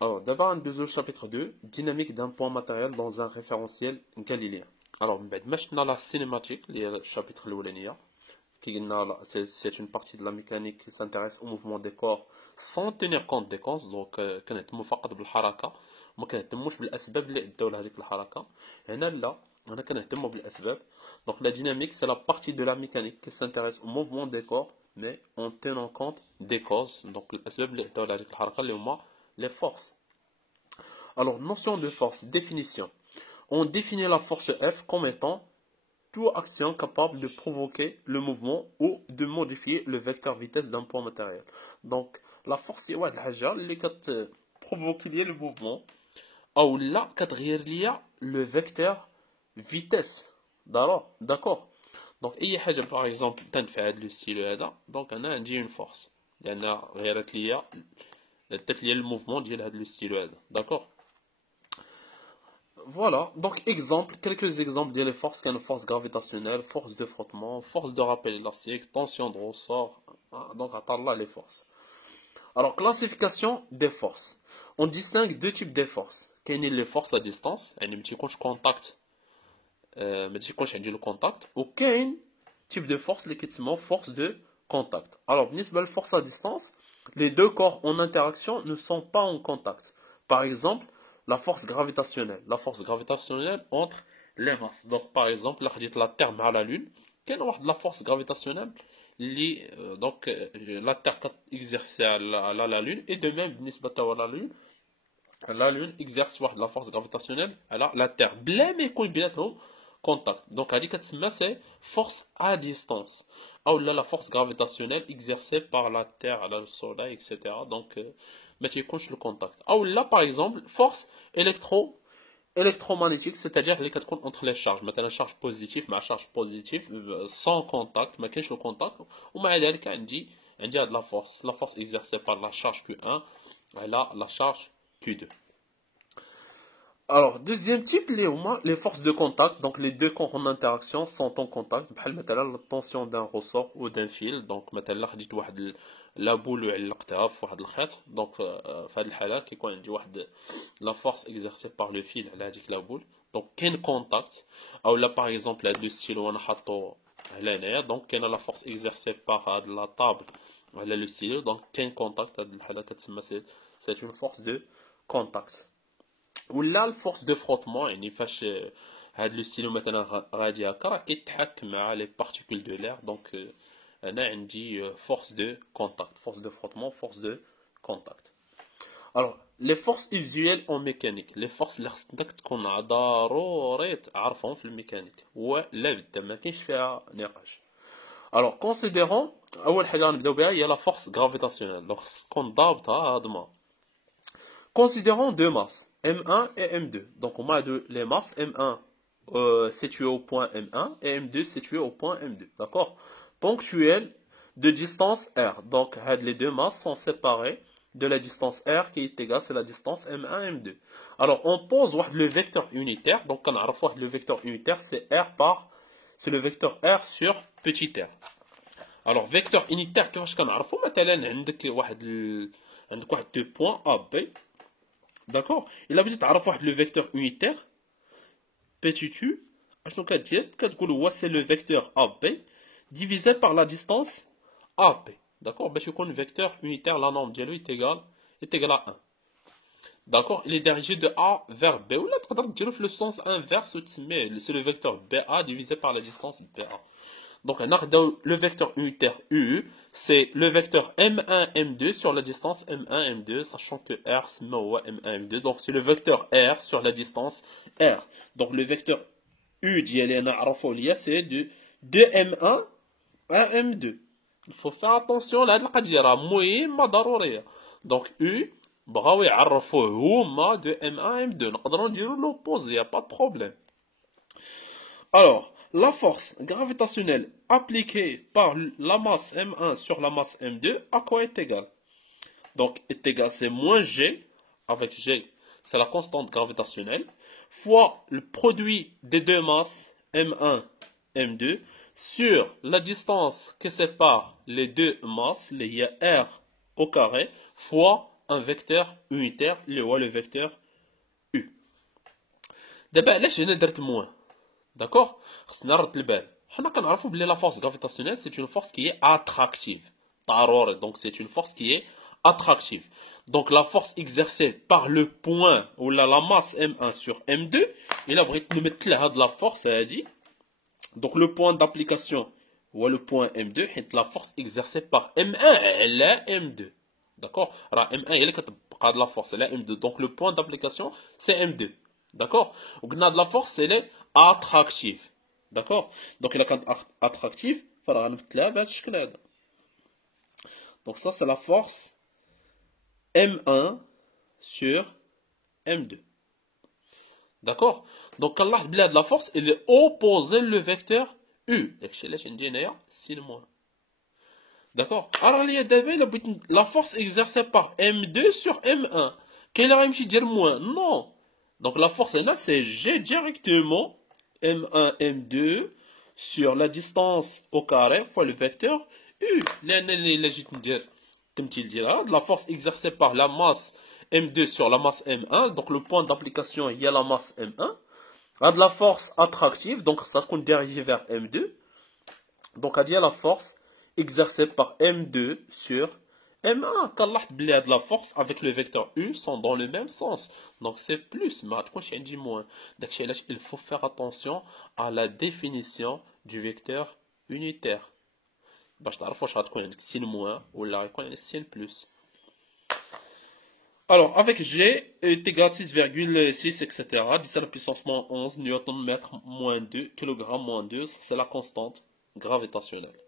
Alors, d'abord, un chapitre 2, dynamique d'un point matériel dans un référentiel galiléen. Alors, maintenant, la cinématique, le chapitre l'oulania, c'est une partie de la mécanique qui s'intéresse au mouvement des corps sans tenir compte des causes. Donc, كنهتموا فقط بالحركة وما كنهتموش بالأسباب اللي أدوا لهذيك الحركة. هنا لا، هنا كنهتموا بالأسباب. Donc, la dynamique, c'est la partie de la mécanique qui s'intéresse au mouvement des corps, mais en tenant compte des causes. Donc, الأسباب اللي أدوا لهذيك الحركة اللي هما les forces. Alors, notion de force, définition. On définit la force F comme étant toute action capable de provoquer le mouvement ou de modifier le vecteur vitesse d'un point matériel. Donc, la force, c'est واحد الحاجة اللي provoquer le mouvement ou là كتغير le vecteur vitesse. D'accord. Donc, أي حاجة par exemple تنفع هذا le stylo هذا. Donc, أنا عندي une force. لأن غيرت ليا درت ليا الموفمون ديال هذا le stylo هذا. D'accord. Voilà, donc quelques exemples des forces, comme force gravitationnelle, force de frottement, force de rappel élastique, tension de ressort, donc attends là les forces. Alors, classification des forces. On distingue deux types de forces. Quelles sont les forces à distance, un petit contact, le contact, ou quel type de force, l'équipement force de contact. Alors, la force à distance, les deux corps en interaction ne sont pas en contact. Par exemple, la force gravitationnelle entre les masses. Donc, par exemple, la Terre à la Lune, quelle est la force gravitationnelle donc la Terre exerce à la Lune, et de même, la Lune exerce la force gravitationnelle à la Terre. Blême et contact. Donc, c'est force à distance. Ou là, la force gravitationnelle exercée par la Terre, le Soleil, etc. Donc, mais tu le contact. Ou là, par exemple, force électromagnétique, c'est-à-dire les quatre entre les charges. Maintenant, la charge positive, ma charge positive, sans contact, ma le contact. Ou ma on dit de la force exercée par la charge Q1, et là, la charge Q2. Alors, deuxième type, les forces de contact. Donc, les deux corps en interaction sont en contact. Par exemple, la tension d'un ressort ou d'un fil. Donc, مثلا خديت واحد la boule وعلقتها في واحد الخيط. Donc, في هذه الحالة كيكون عندي واحد la force exercée par le fil على هذيك la boule. Donc, كاين contact. أو là, par exemple, هذا le stylo أنا حاطه هنايا. Donc, كاين la force exercée par هذه la table على le stylo. Donc, كاين contact. هذه الحالة كتسمى c'est une force de contact. Ou là, la force de frottement, يعني فاش هاد لو ستيلو مثلا غادي هكا راه كيتحك مع les particules de l'air. Donc انا عندي force de contact, force de frottement, force de contact. Alors, les forces usuelles en mécanique, les forces اللي خصك تكون ضروري تعرفهم في الميكانيك ولا بد ما كاينش فيها نقاش. Alors, considérons اول حاجه نبداو بها هي la force gravitationnelle. Donc تكون ضابطها هضمه. Considérons deux masses, M1 et M2. Donc, on a les masses M1 situées au point M1 et M2 situées au point M2. D'accord? Ponctuelles de distance R. Donc, les deux masses sont séparées de la distance R qui est égale, c'est la distance M1 et M2. Alors, on pose le vecteur unitaire. Donc, on a le vecteur unitaire, c'est le vecteur R sur petit r. Alors, vecteur unitaire, كيفاش كنعرفوا مثلا عندك واحد deux points A, B. D'accord? Il a besoin de le vecteur unitaire petit u. C'est le vecteur AB divisé par la distance AB. D'accord? Le vecteur unitaire, la norme de lui est égal à 1. D'accord? Il est dirigé de A vers B. Ou là, le sens inverse, c'est le vecteur BA divisé par la distance BA. Donc, le vecteur unitaire U, c'est le vecteur M1, M2 sur la distance M1, M2, sachant que R, c'est M1, M2. Donc, c'est le vecteur R sur la distance R. Donc, le vecteur U, c'est de 2M1 à M2. Il faut faire attention là, donc, U, de M1 à M2. On dire l'opposé, il n'y a pas de problème. Alors, la force gravitationnelle appliquée par la masse M1 sur la masse M2, à quoi est égale? Donc, est égal, c'est moins G, avec G, c'est la constante gravitationnelle, fois le produit des deux masses M1, M2, sur la distance qui sépare les deux masses, les R au carré, fois un vecteur unitaire اللي هو le vecteur U. دابا علاش هنا درت موان؟ داكوغ خصنا نرد البال. حنا كنعرفوا بلي لا فورس غرافيتاسيونيل سي اون فورس كي اي اتراكتيف ضروري. دونك سي اون فورس كي اي attractive. Donc la force exercée par le point ou la masse M1 sur M2, il a بغيت de la force هادي. Donc le point d'application ou le point M2 est la force exercée par M1 على M2. D'accord? راه M1 هي اللي كتبقى de la force على M2. Donc le point d'application c'est M2. D'accord? وقلنا de la force elle est attractive. D'accord? Donc il a كانت attractive فراه غنمثلها بهذا الشكل هذا. Donc ça c'est la force M1 sur M2. D'accord? Donc, quand de la force, elle est opposée le vecteur U. C'est moins. D'accord? Alors, il y a la force exercée par M2 sur M1. Quelle est dire moins? Non. Donc, la force là, c'est G directement M1, M2 sur la distance au carré fois le vecteur U. De la force exercée par la masse M2 sur la masse M1, donc le point d'application, il y a la masse M1, de la force attractive, donc ça compte dirigé vers M2, donc il y a la force exercée par M2 sur M1, de la force avec le vecteur U sont dans le même sens, donc c'est plus, mais moins. Donc il faut faire attention à la définition du vecteur unitaire. باش تعرف واش غتكون عندك سين موان ولا غيكون عندك سين بلس. Alors avec G est égal à 6,6 etc. 10 à la puissance moins 11 Newton mètre moins 2 kg moins 2, c'est la constante gravitationnelle.